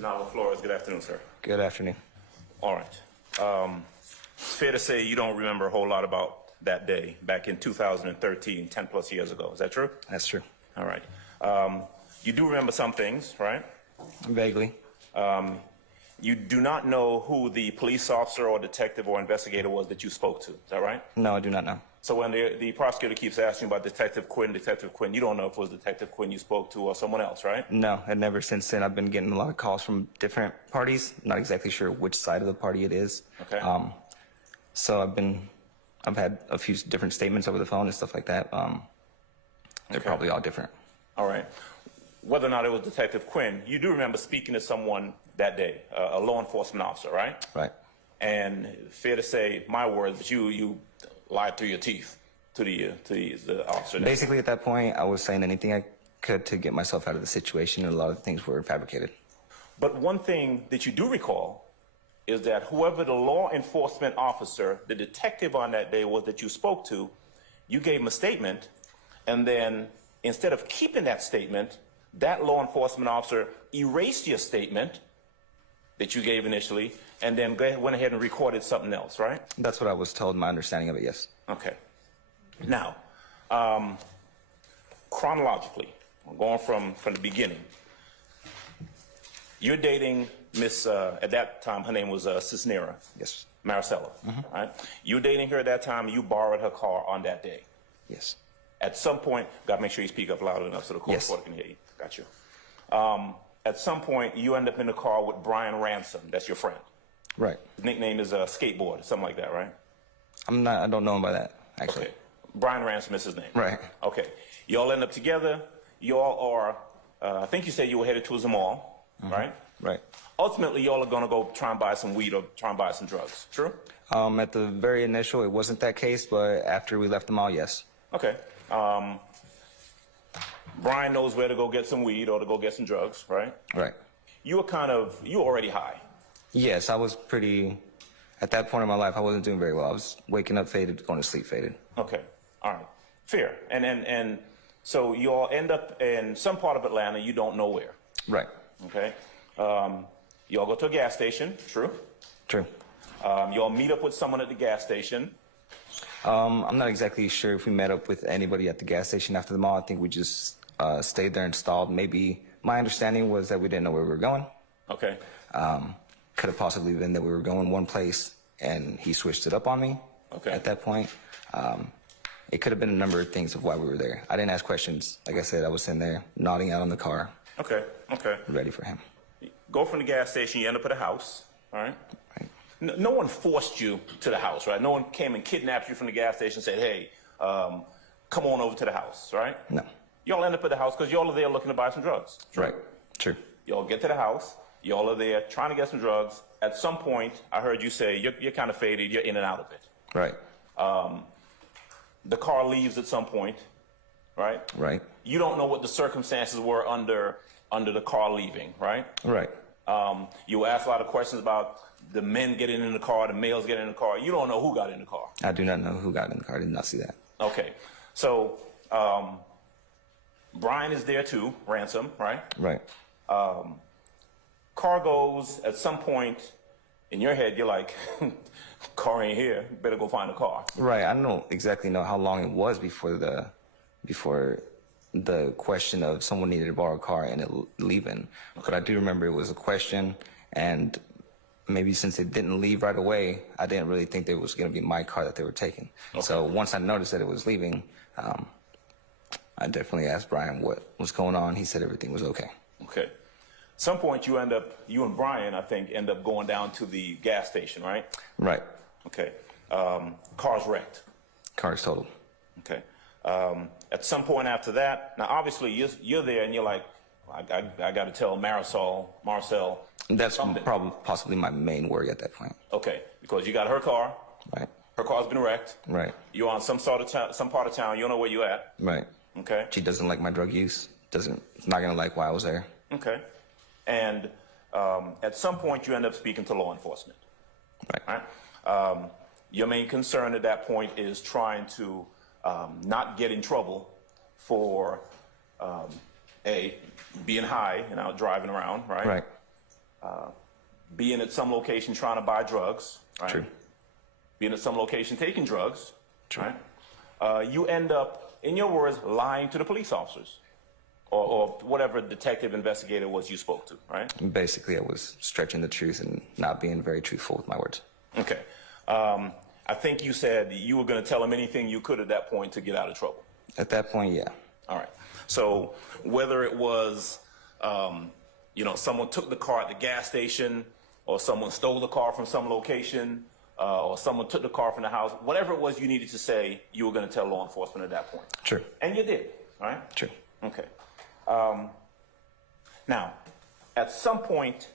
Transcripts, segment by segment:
Nava Flores, good afternoon, sir. Good afternoon. All right. It's fair to say you don't remember a whole lot about that day back in 2013, 10 plus years ago. Is that true? That's true. All right. You do remember some things, right? Vaguely. You do not know who the police officer or detective or investigator was that you spoke to. Is that right? No, I do not know. So when the prosecutor keeps asking about Detective Quinn, you don't know if it was Detective Quinn you spoke to or someone else, right? No, and never since then. I've been getting a lot of calls from different parties. Not exactly sure which side of the party it is. Okay. So I've had a few different statements over the phone and stuff like that. They're probably all different. All right. Whether or not it was Detective Quinn, you do remember speaking to someone that day, a law enforcement officer, right? Right. And fair to say, my words, but you lied through your teeth to the officer. Basically, at that point, I was saying anything I could to get myself out of the situation, and a lot of things were fabricated. But one thing that you do recall is that whoever the law enforcement officer, the detective on that day was that you spoke to, you gave him a statement, and then instead of keeping that statement, that law enforcement officer erased your statement that you gave initially, and then went ahead and recorded something else, right? That's what I was told, my understanding of it, yes. Okay. Now, chronologically, going from the beginning, you're dating Miss, at that time, her name was Cisnera. Yes. Maricela, right? You were dating her at that time, you borrowed her car on that day. Yes. At some point, got to make sure you speak up loud enough so the court Yes. reporter can hear you. Got you. At some point, you end up in the car with Brian Ransom. That's your friend. Right. His nickname is Skateboard, something like that, right? I don't know him by that, actually. Okay. Brian Ransom is his name. Right. Okay. You all end up together. You all are, I think you said you were headed towards the mall, right? Right. Ultimately, you all are going to go try and buy some weed or try and buy some drugs. True? At the very initial, it wasn't that case, but after we left the mall, yes. Okay. Brian knows where to go get some weed or to go get some drugs, right? Right. You were already high. Yes, I was pretty, at that point in my life, I wasn't doing very well. I was waking up faded, going to sleep faded. Okay. All right. Fair. And so you all end up in some part of Atlanta, you don't know where. Right. Okay. You all go to a gas station. True? True. You all meet up with someone at the gas station. I'm not exactly sure if we met up with anybody at the gas station after the mall. I think we just stayed there and stalled. Maybe my understanding was that we didn't know where we were going. Okay. Could have possibly been that we were going one place and he switched it up on me. Okay. At that point. It could have been a number of things of why we were there. I didn't ask questions. Like I said, I was sitting there nodding out on the car. Okay. Okay. Ready for him. Go from the gas station, you end up at a house, all right? Right. No one forced you to the house, right? No one came and kidnapped you from the gas station and said, hey, come on over to the house, right? No. Y'all end up at the house because y'all are there looking to buy some drugs. True? Right. True. Y'all get to the house. Y'all are there trying to get some drugs. At some point, I heard you say you're kind of faded. You're in and out of it. Right. The car leaves at some point, right? Right. You don't know what the circumstances were under the car leaving, right? Right. You were asked a lot of questions about the men getting in the car, the males getting in the car. You don't know who got in the car. I do not know who got in the car. I did not see that. Okay. So Brian is there too, Ransom, right? Right. Car goes at some point in your head, you're like, car ain't here, better go find a car. Right. I don't exactly know how long it was before the question of someone needed to borrow a car and it leaving. Okay. But I do remember it was a question, and maybe since it didn't leave right away, I didn't really think that it was going to be my car that they were taking. Okay. So once I noticed that it was leaving, I definitely asked Brian what was going on. He said everything was okay. Okay. At some point, you and Brian, I think, end up going down to the gas station, right? Right. Okay. Car's wrecked. Car's totaled. Okay. At some point after that, now obviously you're there and you're like, I got to tell Marcel. That's probably possibly my main worry at that point. Okay, because you got her car. Right. Her car's been wrecked. Right. You're on some part of town. You don't know where you're at. Right. Okay. She doesn't like my drug use. Not gonna like why I was there. Okay. And at some point you end up speaking to law enforcement. Right. Right? Your main concern at that point is trying to not get in trouble for being high and out driving around, right? Right. being at some location trying to buy drugs, right? True. Being at some location taking drugs, True. right? You end up, in your words, lying to the police officers or whatever detective investigator was you spoke to, right? Basically, I was stretching the truth and not being very truthful with my words. Okay. I think you said you were going to tell him anything you could at that point to get out of trouble. At that point, yeah. All right. So whether it was, someone took the car at the gas station, or someone stole the car from some location, or someone took the car from the house, whatever it was you needed to say, you were going to tell law enforcement at that point. True. And you did, all right? True. Okay. Now, at some point,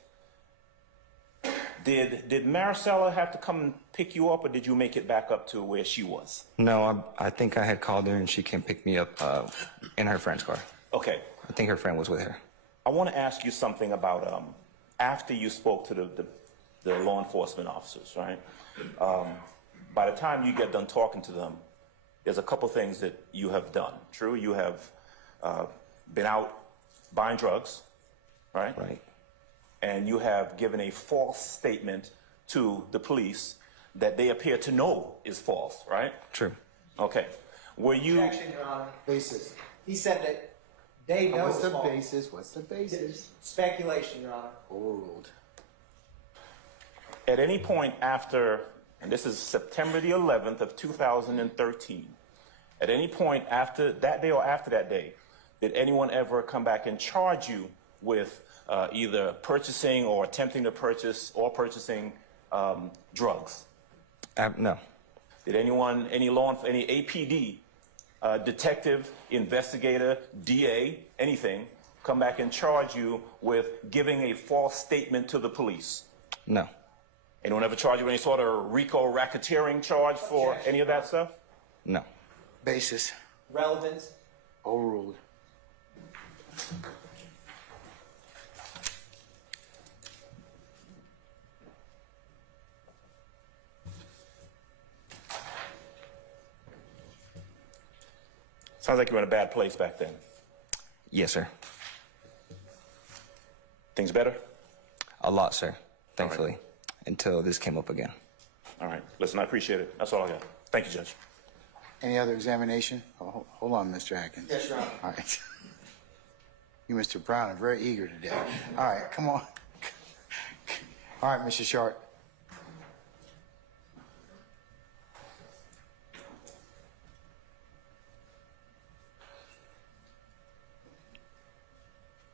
did Maricela have to come and pick you up, or did you make it back up to where she was? No, I think I had called her and she came pick me up in her friend's car. Okay. I think her friend was with her. I want to ask you something about after you spoke to the law enforcement officers, right? By the time you get done talking to them, there's a couple things that you have done. True, you have been out buying drugs, right? Right. And you have given a false statement to the police that they appear to know is false, right? True. Okay. Were you... Objection, Your Honor. Basis. He said that they know What's it's the false. basis? What's the basis? Speculation, Your Honor. Overruled. At any point after, and this is September the 11th of 2013, at any point after that day or after that day, did anyone ever come back and charge you with either purchasing or attempting to purchase or purchasing drugs? No. Did anyone, any APD, detective, investigator, DA, anything, come back and charge you with giving a false statement to the police? No. Anyone ever charge you with any sort of RICO racketeering charge for Objection. any of that stuff? No. Basis. Relevance. Overruled. Sounds like you were in a bad place back then. Yes, sir. Things better? A lot, sir. Thankfully. Until this came up again. All right. Listen, I appreciate it. That's all I got. Thank you, Judge. Any other examination? Oh, hold on, Mr. Atkins. Yes, Your Honor. All right. You, Mr. Brown, are very eager today. All right, come on. All right, Mr. Schardt.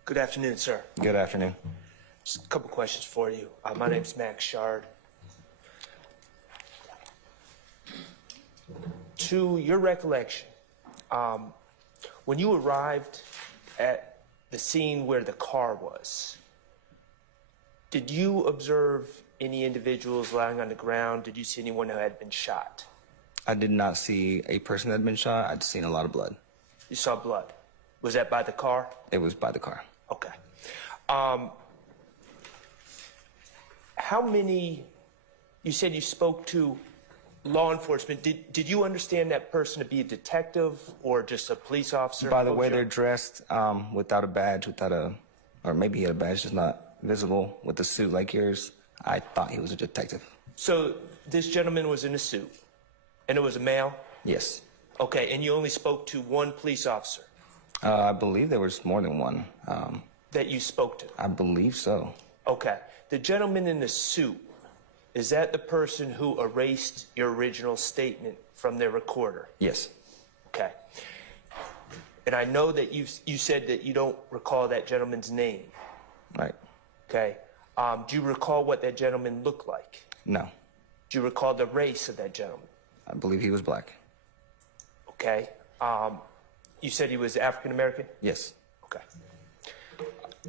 Good afternoon, sir. Good afternoon. Just a couple questions for you. My name's Max Schardt. To your recollection, when you arrived at the scene where the car was, did you observe any individuals lying on the ground? Did you see anyone who had been shot? I did not see a person that had been shot. I'd seen a lot of blood. You saw blood. Was that by the car? It was by the car. Okay. How many, you said you spoke to law enforcement. Did you understand that person to be a detective or just a police officer? By the What way was your- they're dressed, without a badge, or maybe he had a badge, just not visible, with a suit like yours, I thought he was a detective. So this gentleman was in a suit, and it was a male? Yes. Okay, and you only spoke to one police officer I believe there was more than one. that you spoke to? I believe so. Okay. The gentleman in the suit, is that the person who erased your original statement from their recorder? Yes. Okay. And I know that you said that you don't recall that gentleman's name. Right. Okay. Do you recall what that gentleman looked like? No. Do you recall the race of that gentleman? I believe he was black. Okay. You said he was African American? Yes. Okay.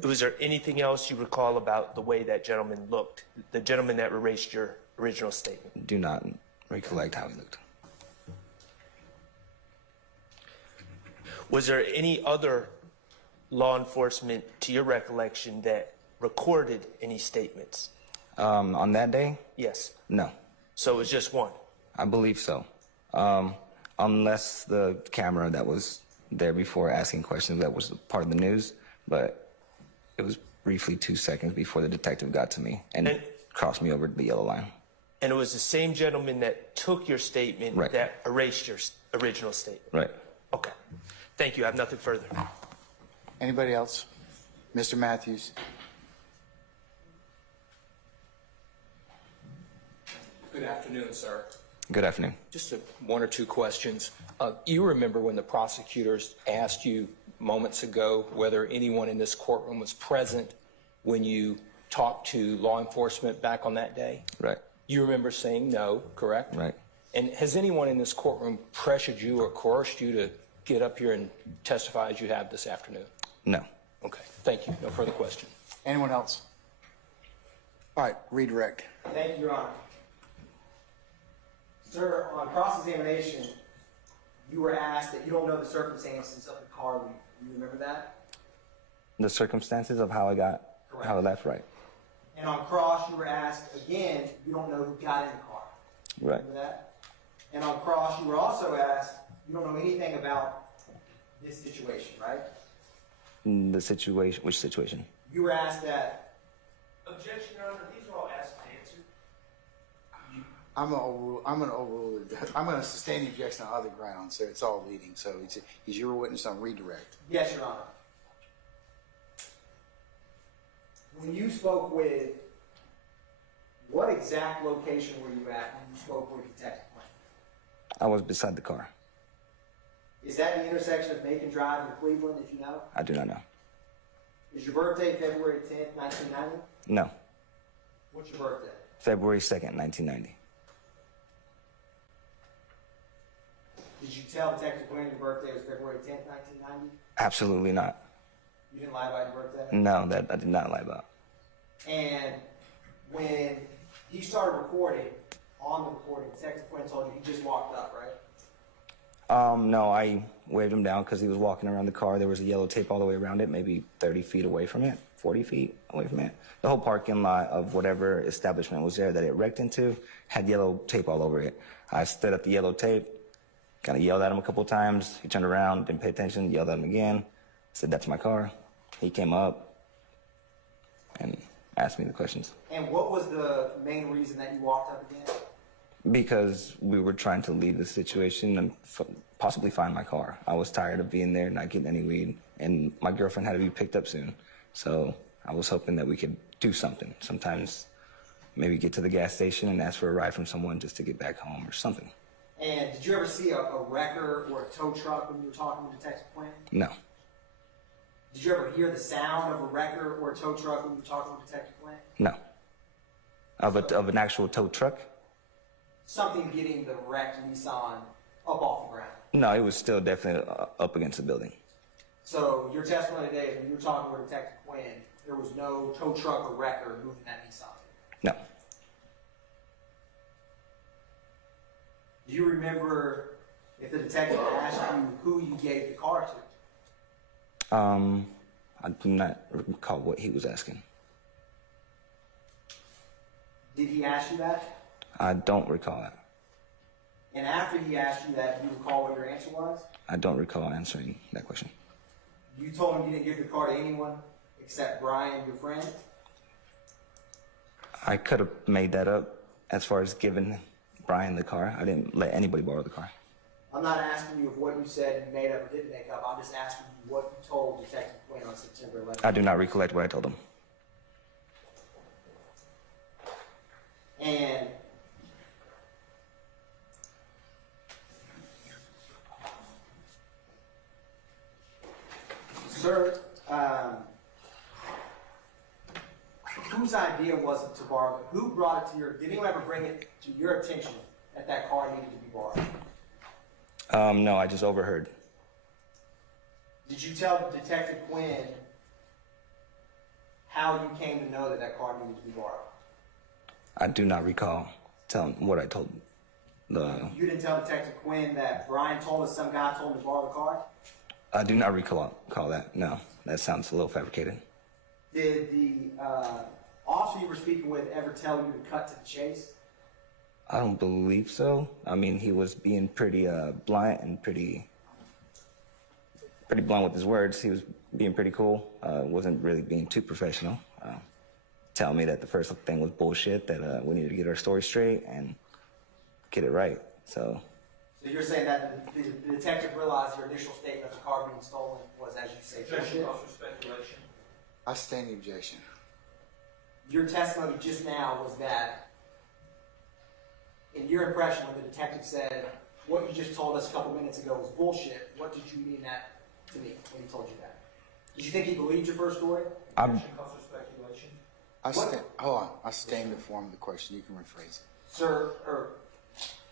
Was there anything else you recall about the way that gentleman looked? The gentleman that erased your original statement? Do not recollect how he looked. Was there any other law enforcement, to your recollection, that recorded any statements? On that day? Yes. No. So it was just one? I believe so. Unless the camera that was there before asking questions that was part of the news, but it was briefly 2 seconds before the detective got to me and And- crossed me over the yellow line. And it was the same gentleman that took your statement Right. that erased your original statement? Right. Okay. Thank you. I have nothing further. Anybody else? Mr. Matthews? Good afternoon, sir. Good afternoon. Just one or two questions. You remember when the prosecutors asked you moments ago whether anyone in this courtroom was present when you talked to law enforcement back on that day? Right. You remember saying no, correct? Right. And has anyone in this courtroom pressured you or coerced you to get up here and testify as you have this afternoon? No. Okay, thank you. No further question. Anyone else? All right, redirect. Thank you, Your Honor. Sir, on cross-examination, you were asked that you don't know the circumstances of the car leave. Do you remember that? The circumstances of how I left, right. And on cross, you were asked again, you don't know who got in the car. Right. Remember that? And on cross, you were also asked, you don't know anything about this situation, right? The situation, which situation? You were asked that. Objection, Your Honor. These are all asked and answered. I'm going to sustain the objection on other grounds, so it's all leading. So he's your witness on redirect. Yes, Your Honor. When you spoke with, what exact location were you at when you spoke with Detective Quinn? I was beside the car. Is that the intersection of Macon Drive and Cleveland, if you know? I do not know. Is your birthday February 10th, 1990? No. What's your birthday? February 2nd, 1990. Did you tell Detective Quinn your birthday was February 10th, 1990? Absolutely not. You didn't lie about your birthday? No, that I did not lie about. And when he started recording, on the recording, Detective Quinn told you he just walked up, right? No, I waved him down because he was walking around the car. There was a yellow tape all the way around it, maybe 30 feet away from it, 40 feet away from it. The whole parking lot of whatever establishment was there that it wrecked into had yellow tape all over it. I stood at the yellow tape, kind of yelled at him a couple of times. He turned around, didn't pay attention, yelled at him again. Said, "That's my car." He came up and asked me the questions. And what was the main reason that you walked up again? Because we were trying to leave the situation and possibly find my car. I was tired of being there, not getting any weed, and my girlfriend had to be picked up soon. So I was hoping that we could do something. Sometimes maybe get to the gas station and ask for a ride from someone just to get back home or something. And did you ever see a wrecker or a tow truck when you were talking to Detective Quinn? No, Did you ever hear the sound of a wrecker or a tow truck when you were talking to Detective Quinn? no. Of an actual tow truck? Something getting the wrecked Nissan up off the ground. No, it was still definitely up against the building. So your testimony today is when you were talking with Detective Quinn, there was no tow truck or wrecker moving that Nissan. No, Do you remember if the detective asked you who you gave the car to? I do not recall what he was asking. Did he ask you that? I don't recall that. And after he asked you that, do you recall what your answer was? I don't recall answering that question. You told him you didn't give the car to anyone except Brian, your friend? I could have made that up as far as giving Brian the car. I didn't let anybody borrow the car. I'm not asking you if what you said you made up or didn't make up. I'm just asking you what you told Detective Quinn on September 11th. I do not recollect what I told him. And sir, whose idea was it to borrow it? Who brought it to your, did anyone ever bring it to your attention that that car needed to be borrowed? No, I just overheard. Did you tell Detective Quinn how you came to know that that car needed to be borrowed? I do not recall telling what I told the. You didn't tell Detective Quinn that Brian told us some guy told him to borrow the car? I do not recall that. No, that sounds a little fabricated. Did the officer you were speaking with ever tell you to cut to the chase? I don't believe so. I mean, he was being pretty blunt and pretty blunt with his words. He was being pretty cool. Wasn't really being too professional. Telling me that the first thing was bullshit, that we needed to get our story straight and get it right. So you're saying that the detective realized your initial statement of the car being stolen was, as you say, bullshit? speculation. I sustain the objection. Your testimony just now was that, in your impression, when the detective said, what you just told us a couple minutes ago was bullshit, what did you mean that to me when he told you that? Did you think he believed your first story? Speculation. Hold on. I sustain the form of the question. You can rephrase it. Sir, or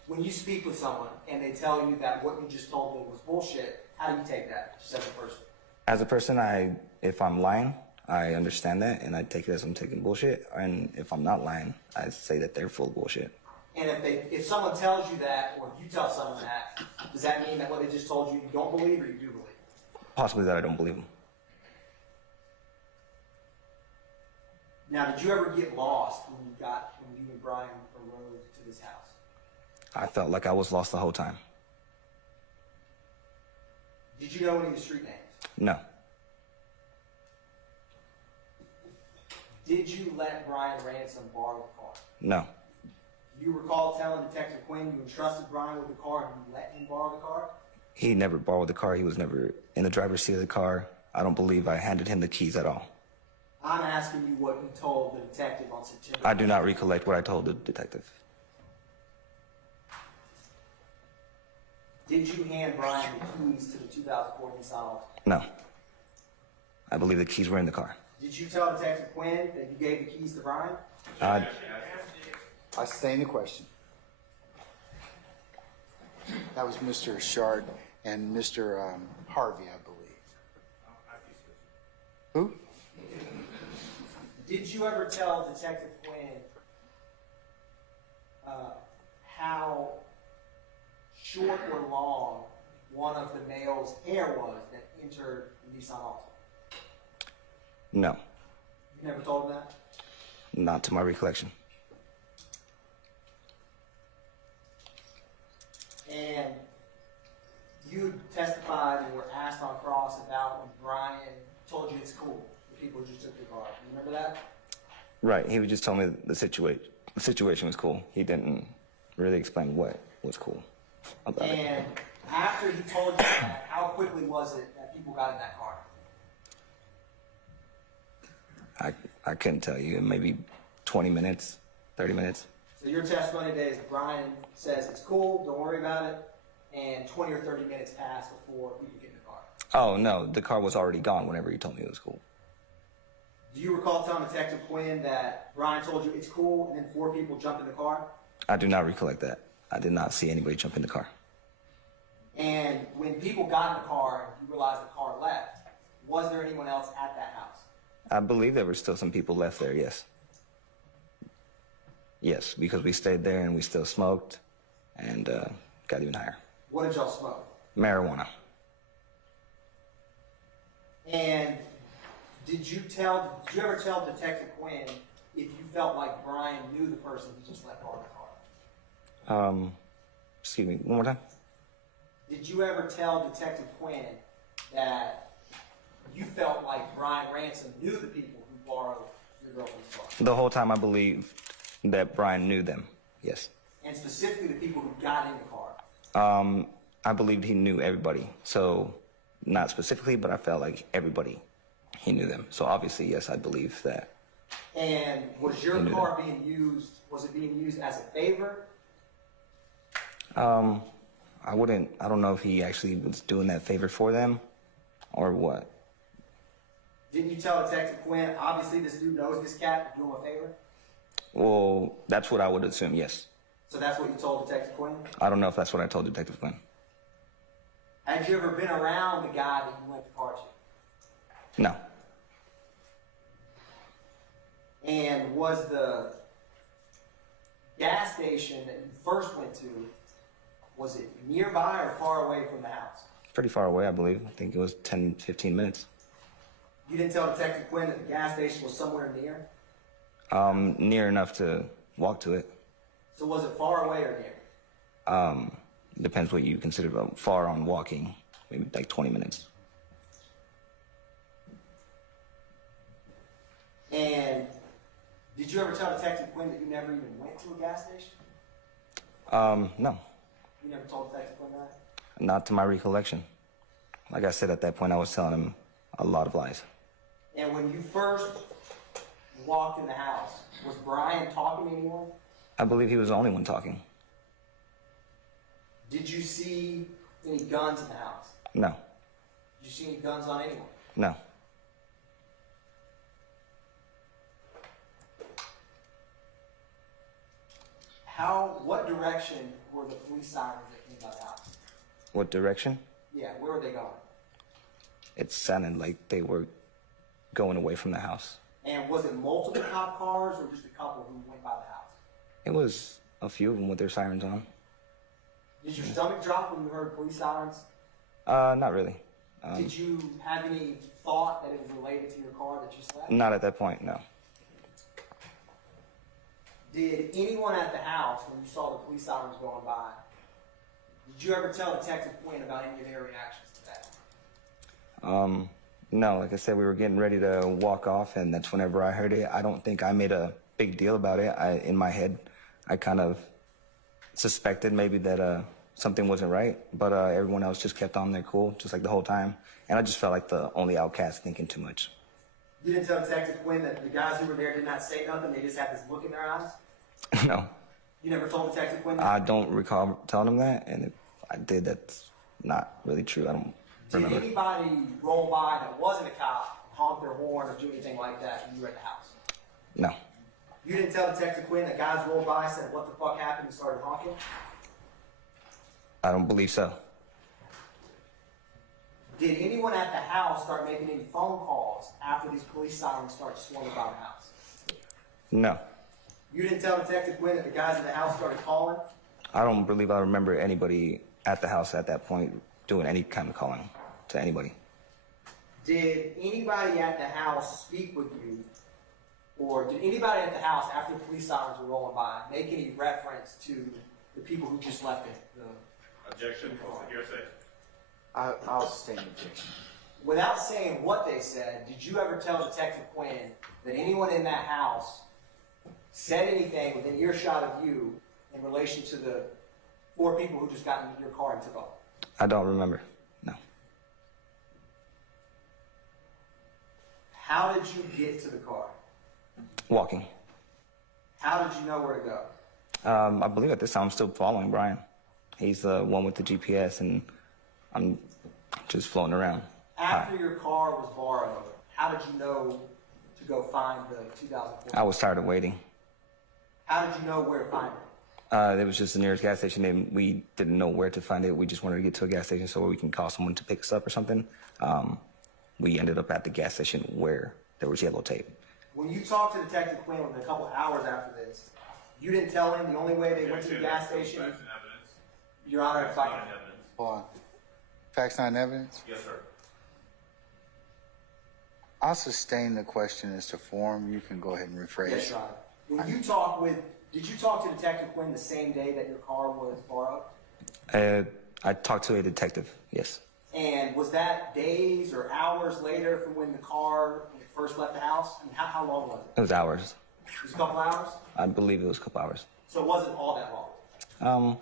when you speak with someone and they tell you that what you just told them was bullshit, how do you take that just as a person? as a person, if I'm lying, I understand that, and I take it as I'm taking bullshit. And if I'm not lying, I say that they're full of bullshit. And if someone tells you that, or if you tell someone that, does that mean that what they just told you you don't believe, or you do believe? Possibly that I don't believe them. Now, did you ever get lost when you and Brian arose to this house? I felt like I was lost the whole time. Did you know any of the street names? No. Did you let Brian Ransom borrow the car? No. Do you recall telling Detective Quinn you entrusted Brian with the car and you let him borrow the car? He never borrowed the car. He was never in the driver's seat of the car. I don't believe I handed him the keys at all. I'm asking you what you told the detective on September. I do not recollect what I told the detective. Did you hand Brian the keys to the 2004 Nissan Altima? No. I believe the keys were in the car. Did you tell Detective Quinn that you gave the keys to Brian? I I sustain the question. That was Mr. Schardt and Mr. Harvey, I believe. Who? Did you ever tell Detective Quinn how short or long one of the male's hair was that entered the Nissan Altima? No. You never told him that? Not to my recollection. And you testified and were asked on cross about when Brian told you it's cool. The people just took the car. You remember that? Right. He would just tell me the situation was cool. He didn't really explain what was cool about it. And after he told you that, how quickly was it that people got in that car? I couldn't tell you. Maybe 20 minutes, 30 minutes. So your testimony today is Brian says it's cool, don't worry about it, and 20 or 30 minutes pass before people get in the car. Oh, no. The car was already gone whenever he told me it was cool. Do you recall telling Detective Quinn that Brian told you it's cool and then 4 people jumped in the car? I do not recollect that. I did not see anybody jump in the car. And when people got in the car and you realized the car left, was there anyone else at that house? I believe there were still some people left there, yes. Yes, because we stayed there and we still smoked and got even higher. What did y'all smoke? Marijuana. And did you ever tell Detective Quinn if you felt like Brian knew the person who just left borrow the car? Excuse me, one more time? Did you ever tell Detective Quinn that you felt like Brian Ransom knew the people who borrowed your girlfriend's car? The whole time I believed that Brian knew them, yes. And specifically the people who got in the car? I believed he knew everybody. So, not specifically, but I felt like everybody, he knew them. So obviously, yes, I believe that. And was your car being used, was it being used as a favor? I don't know if he actually was doing that favor for them or what. Didn't you tell Detective Quinn, obviously this dude knows this cat, do him a favor? Well, that's what I would assume, yes. So that's what you told Detective Quinn? I don't know if that's what I told Detective Quinn. Had you ever been around the guy that you lent the car to? No. And was the gas station that you first went to, was it nearby or far away from the house? Pretty far away, I believe. I think it was 10, 15 minutes. You didn't tell Detective Quinn that the gas station was somewhere near? Near enough to walk to it. So was it far away or near? Depends what you consider far on walking. Maybe like 20 minutes. And did you ever tell Detective Quinn that you never even went to a gas station? No, You never told Detective Quinn that? not to my recollection. Like I said, at that point, I was telling him a lot of lies. And when you first walked in the house, was Brian talking to anyone? I believe he was the only one talking. Did you see any guns in the house? No, Did you see any guns on anyone? no. What direction were the police sirens that came by the house? What direction? Yeah, where were they going? It sounded like they were going away from the house. And was it multiple cop cars or just a couple who went by the house? It was a few of them with their sirens on. Did your stomach drop when you heard police sirens? Not really. Did you have any thought that it was related to your car that you slept? Not at that point, no. Did anyone at the house, when you saw the police sirens going by, did you ever tell Detective Quinn about any of their reactions to that? No, like I said, we were getting ready to walk off, and that's whenever I heard it. I don't think I made a big deal about it. In my head, I kind of suspected maybe that something wasn't right, but everyone else just kept on their cool, just like the whole time. And I just felt like the only outcast thinking too much. You didn't tell Detective Quinn that the guys who were there did not say nothing, they just had this look in their eyes? No, You never told Detective Quinn that? I don't recall telling him that, and if I did, that's not really true. I don't Did remember. anybody roll by that wasn't a cop, honk their horn, or do anything like that when you were at the house? No, You didn't tell Detective Quinn that guys rolled by, said, "What the fuck happened?" and started honking? I don't believe so. Did anyone at the house start making any phone calls after these police sirens started swarming by the house? No, You didn't tell Detective Quinn that the guys in the house started calling? I don't believe I remember anybody at the house at that point doing any kind of calling to anybody. Did anybody at the house speak with you, or did anybody at the house after the police sirens were rolling by make any reference to the people who just left it? Objection, hearsay. I'll sustain the objection. Without saying what they said, did you ever tell Detective Quinn that anyone in that house said anything within earshot of you in relation to the 4 people who just got into your car and took off? I don't remember. No. How did you get to the car? Walking. How did you know where to go? I believe at this time I'm still following Brian. He's the one with the GPS, and I'm just floating around. After your car was borrowed, how did you know to go find the 2004? I was tired of waiting. How did you know where to find it? It was just the nearest gas station, and we didn't know where to find it. We just wanted to get to a gas station so we can call someone to pick us up or something. We ended up at the gas station where there was yellow tape. When you talked to Detective Quinn within a couple hours after this, you didn't tell him the only way they went to the gas station? Facts and evidence. Your Honor, if I Not can. in evidence. Hold on. Facts, not evidence? Yes, sir. I'll sustain the question as to form. You can go ahead and rephrase. Yes, Your Honor. Did you talk to Detective Quinn the same day that your car was borrowed? I talked to a detective, yes. And was that days or hours later from when the car first left the house? I mean, how long was it? It was hours. It was a couple hours? I believe it was a couple hours. So it wasn't all that long?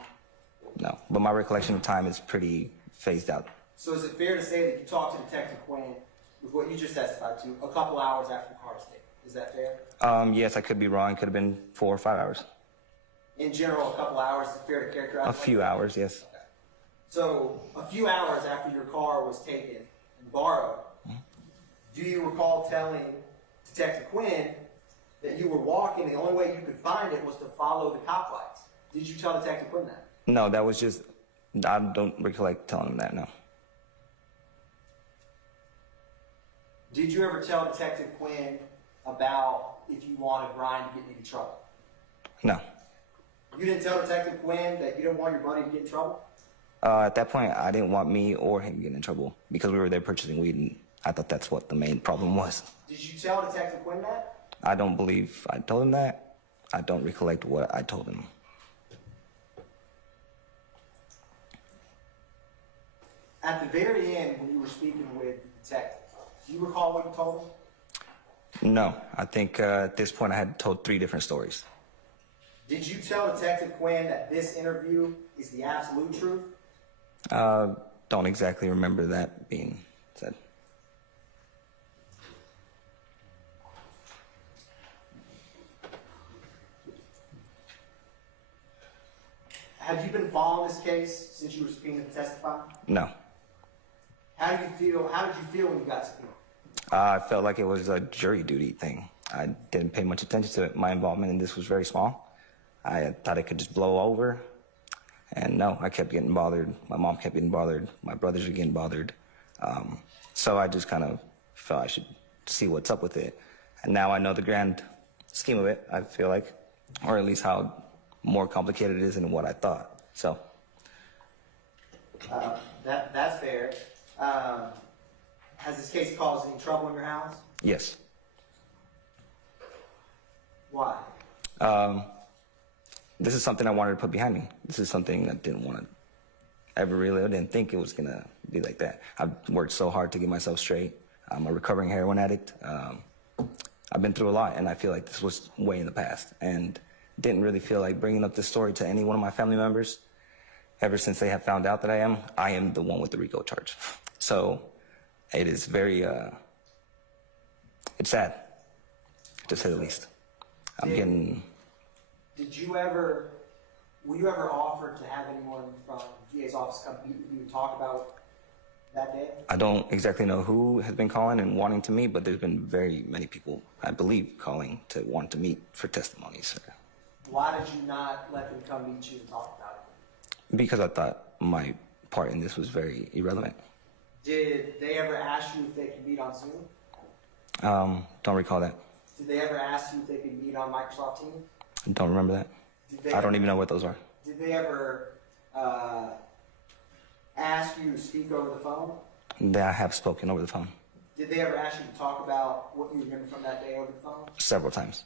No, but my recollection of time is pretty phased out. So is it fair to say that you talked to Detective Quinn with what you just testified to a couple hours after the car was taken? Is that fair? Yes, I could be wrong. It could have been 4 or 5 hours. In general, a couple hours is fair to characterize? A few hours, yes. Okay. So a few hours after your car was taken and borrowed, do you recall telling Detective Quinn that you were walking, the only way you could find it was to follow the cop lights? Did you tell Detective Quinn that? No, that was just, I don't recollect telling him that, no. Did you ever tell Detective Quinn about if you wanted Brian to get into trouble? No. You didn't tell Detective Quinn that you didn't want your buddy to get in trouble? At that point, I didn't want me or him getting in trouble because we were there purchasing weed, and I thought that's what the main problem was. Did you tell Detective Quinn that? I don't believe I told him that. I don't recollect what I told him. At the very end, when you were speaking with the detective, do you recall what you told him? No, I think at this point I had told 3 different stories. Did you tell Detective Quinn that this interview is the absolute truth? Don't exactly remember that being said. Have you been following this case since you were subpoenaed to testify? No. How did you feel when you got subpoenaed? I felt like it was a jury duty thing. I didn't pay much attention to it. My involvement in this was very small. I thought it could just blow over. And no, I kept getting bothered. My mom kept getting bothered. My brothers were getting bothered. So I just kind of felt I should see what's up with it. And now I know the grand scheme of it, I feel like, or at least how more complicated it is than what I thought. So. That's fair. Has this case caused any trouble in your house? Yes. Why? This is something I wanted to put behind me. This is something I didn't want to ever really, I didn't think it was going to be like that. I've worked so hard to get myself straight. I'm a recovering heroin addict. I've been through a lot, and I feel like this was way in the past, and didn't really feel like bringing up this story to any one of my family members. Ever since they have found out that I am the one with the RICO charge. So it is very, it's sad, to say the least. Were you ever offered to have anyone from DA's office come meet with you and talk about that day? I don't exactly know who has been calling and wanting to meet, but there's been very many people, I believe, calling to want to meet for testimonies. Why did you not let them come meet you and talk about it? Because I thought my part in this was very irrelevant. Did they ever ask you if they could meet on Zoom? Don't recall that. Did they ever ask you if they could meet on Microsoft Teams? Don't remember that. I don't even know what those are. Did they ever ask you to speak over the phone? I have spoken over the phone. Did they ever ask you to talk about what you remember from that day over the phone? Several times.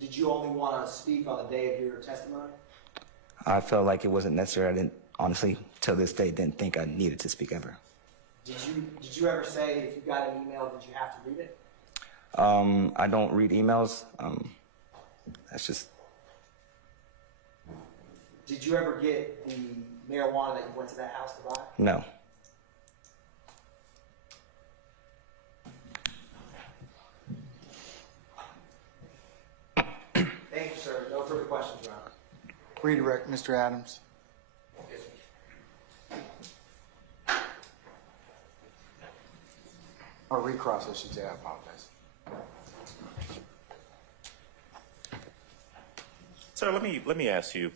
Did you only want to speak on the day of your testimony? I felt like it wasn't necessary. I didn't, honestly, till this day, didn't think I needed to speak ever. Did you ever say if you got an email, did you have to read it? I don't read emails. That's just. Did you ever get the marijuana that you went to that house to buy? No. Thank you, sir. No further questions, Your Honor. Redirect, Mr. Adams. Or recross, I should say. I apologize. Sir, let me ask you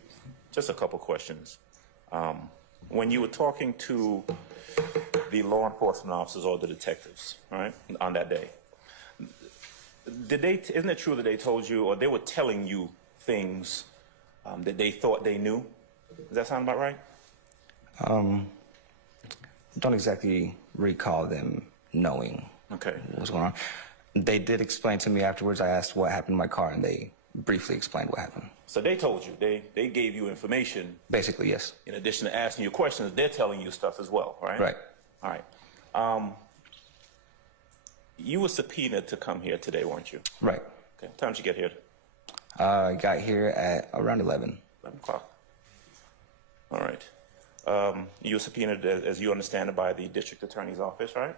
just a couple questions. When you were talking to the law enforcement officers or the detectives, right, on that day, isn't it true that they told you, or they were telling you things that they thought they knew? Does that sound about right? Don't exactly recall them knowing what was going on. They did explain to me afterwards. I asked what happened in my car, and they briefly explained what happened. So they told you, they gave you information. Basically, yes. In addition to asking you questions, they're telling you stuff as well, right? Right. All right. You were subpoenaed to come here today, weren't you? Right. Okay. What time did you get here? I got here at around 11. 11 o'clock. All right. You were subpoenaed, as you understand it, by the District Attorney's office, right?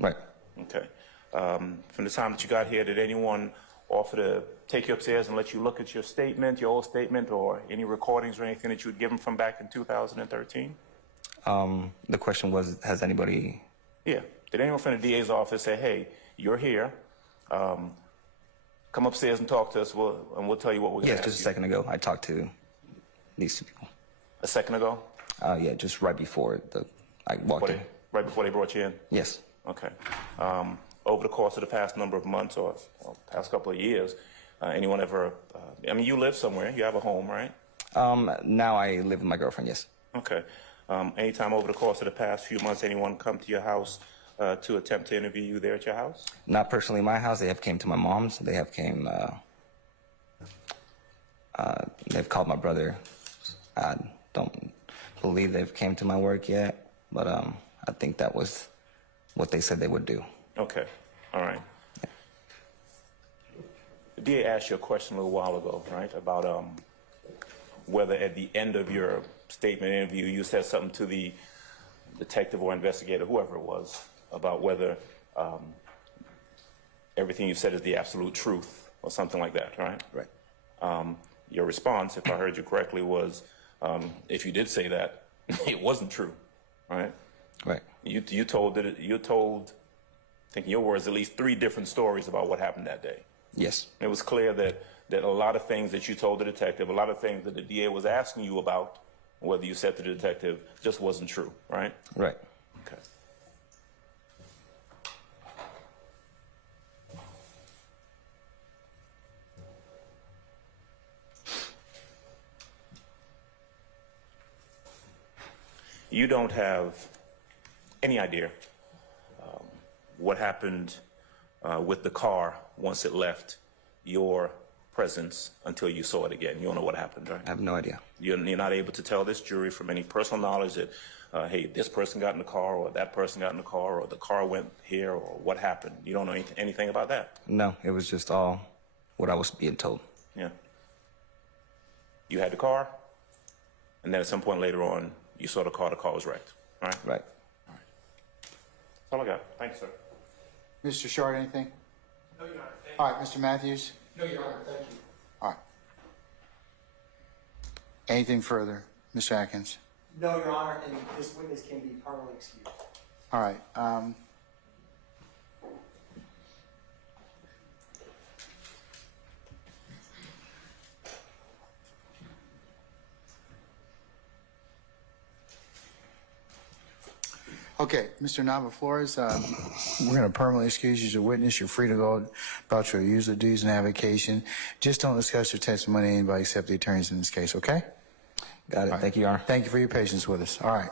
Right. Okay. From the time that you got here, did anyone offer to take you upstairs and let you look at your statement, your old statement, or any recordings or anything that you had given from back in 2013? The question was, has anybody... Yeah. Did anyone from the DA's office say, hey, you're here, come upstairs and talk to us, and we'll tell you what we're going to Yes, ask just a you? second ago, I talked to these 2 people. A second ago? Yeah, just right before I walked in. Right before they brought you in? Yes. Okay. Over the course of the past number of months or past couple of years, anyone ever, I mean, you live somewhere, you have a home, right? Now I live with my girlfriend, yes. Okay. Anytime over the course of the past few months, anyone come to your house to attempt to interview you there at your house? Not personally in my house. They have came to my mom's. They have came, they've called my brother. I don't believe they've came to my work yet, but I think that was what they said they would do. Okay. All right. DA asked you a question a little while ago, right, about whether at the end of your statement interview you said something to the detective or investigator, whoever it was, about whether everything you said is the absolute truth or something like that, right? Right. Your response, if I heard you correctly, was if you did say that, it wasn't true, right? Right. You told, I think in your words, at least 3 different stories about what happened that day. Yes. It was clear that a lot of things that you told the detective, a lot of things that the DA was asking you about, whether you said to the detective, just wasn't true, right? Right. Okay. You don't have any idea what happened with the car once it left your presence until you saw it again. You don't know what happened, right? I have no idea. You're not able to tell this jury from any personal knowledge that, hey, this person got in the car or that person got in the car or the car went here or what happened. You don't know anything about that? No, it was just all what I was being told. Yeah. You had the car, and then at some point later on, you saw the car was wrecked, right? Right. That's all I got. Thank you, sir. Mr. Schardt, anything? No, Your Honor. Thank All right, Mr. Matthews? you. No, Your Honor. Thank you. All right. Anything further? Mr. Atkins? No, Your Honor, and this witness can be permanently excused. All right. Okay, Mr. Nava Flores, we're going to permanently excuse you as a witness. You're free to go about your usual duties and avocation. Just don't discuss your testimony to anybody except the attorneys in this case, okay? Got it. Thank you, Your Honor. Thank you for your patience with us. All right.